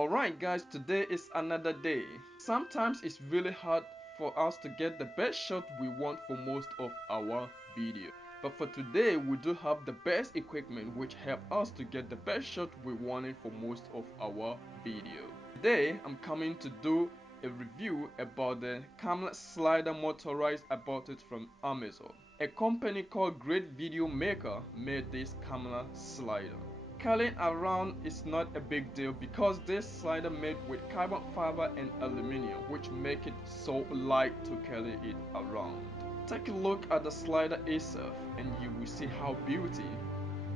Alright guys, today is another day. Sometimes it's really hard for us to get the best shot we want for most of our video. But for today, we do have the best equipment which help us to get the best shot we wanted for most of our video. Today, I'm coming to do a review about the camera slider Motorized I bought it from Amazon. A company called Great Video Maker made this camera slider. Carrying around is not a big deal because this slider made with carbon fiber and aluminum, which make it so light to carry it around. Take a look at the slider itself and you will see how beautiful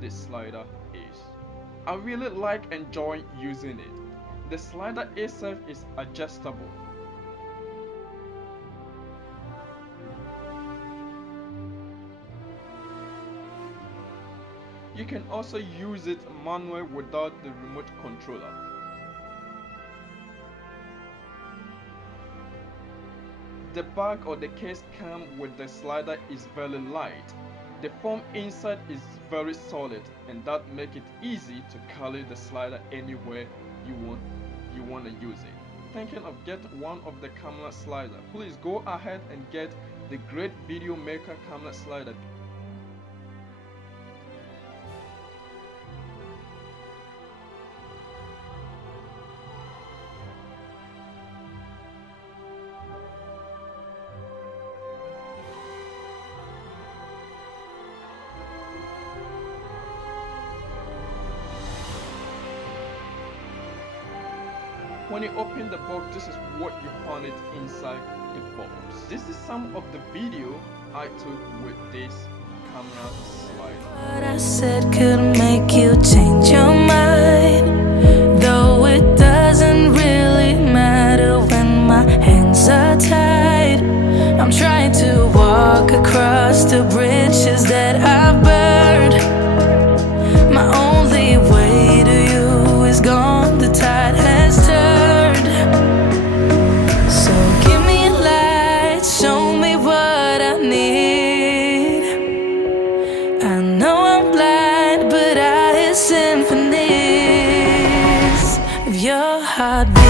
this slider is. I really enjoy using it. The slider itself is adjustable. You can also use it manual without the remote controller. The bag or the case came with the slider is very light. The foam inside is very solid and that makes it easy to carry the slider anywhere you want to use it. Thinking of getting one of the camera slider? Please go ahead and get the Great Video Maker camera slider. When you open the box, this is what you find it inside the box. This is some of the video I took with this camera slider. What I said could make you change your mind, though it doesn't really matter when my hands are tied. I'm trying to walk across the bridges that I've burned. My only way to you is gone, the tide has turned. Symphonies of your heartbeat.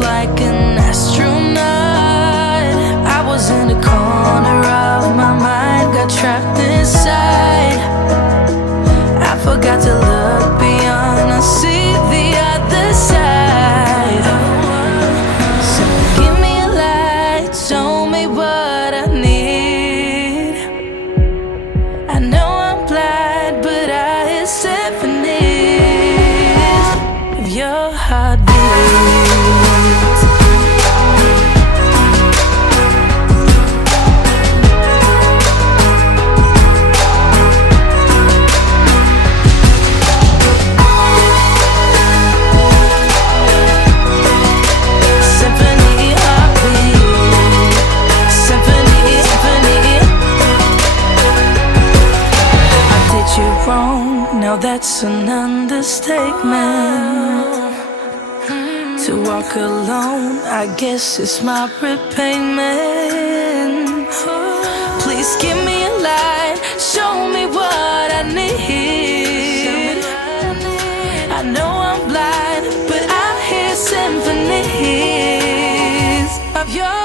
Like an astronaut, I was in the corner of my mind, got trapped inside. I forgot to look beyond, I see the other side. So give me a light, show me what I need. I know I'm blind, but I hear symphonies of your heartbeat. Now that's an understatement. To walk alone, I guess it's my repayment. Please give me a light, show me what I need. I know I'm blind, but I hear symphonies of your